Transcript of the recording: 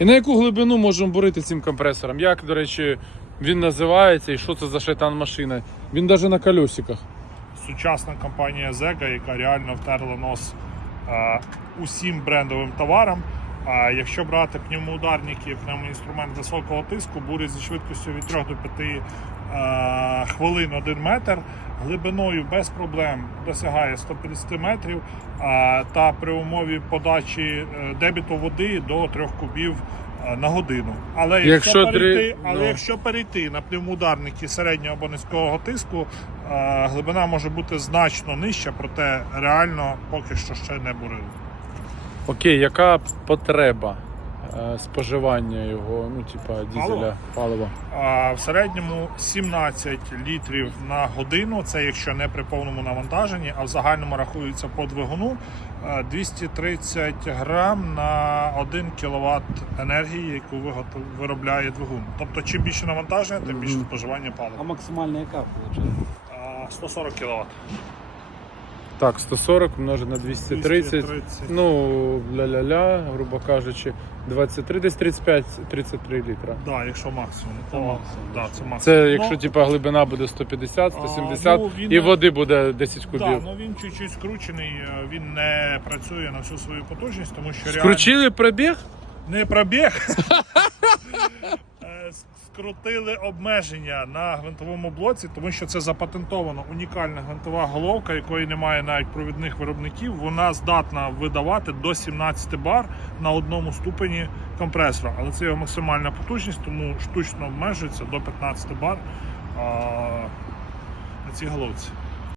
І на яку глибину можемо бурити цим компресором? Як, до речі, він називається і що це за шайтан машина? Він навіть на колесиках. Сучасна компанія Zega, яка реально втерла нос е, усім брендовим товарам. А якщо брати пневмоударники, пневмоінструмент високого тиску, бурить зі швидкістю від 3 до 5 е, хвилин 1 метр, глибиною без проблем досягає 150 метрів, а, та при умові подачі е, дебіту води до 3 кубів е, на годину. Але якщо, Якщо перейти, але ну. якщо перейти на пневмоударники середнього або низького тиску, е, глибина може бути значно нижча, проте реально поки що ще не бурили. Окей, яка потреба е, споживання його, ну, типа дізеля, Палива? А в середньому 17 літрів на годину. Це якщо не при повному навантаженні, а в загальному рахується по двигуну е, 230 грам на 1 кВт енергії, яку виготов- виробляє двигун. Тобто, чим більше навантаження, тим більше споживання А палива. максимальна яка виходить? А, 140 кВт. Так, 140 множить на 230. 230. Ну, ля-ля-ля, грубо кажучи, 23, десь 35-33 літра. Да, якщо максимум. Це то- максимум, Да, це максимум. Це Ну, якщо типа глибина буде 150, 170 ну, він і води буде 10 Да, кубів. ну він чуть-чуть скручений, е, він не працює на всю свою потужність, тому що реально Скручили пробіг? не пробіг. Е, Скрутили обмеження на гвинтовому блоці, тому що це запатентована унікальна гвинтова головка, якої немає навіть провідних виробників. Вона здатна видавати до 17 бар на одному ступені компресора. Але це його максимальна потужність, тому штучно обмежується до 15 бар а, на цій головці.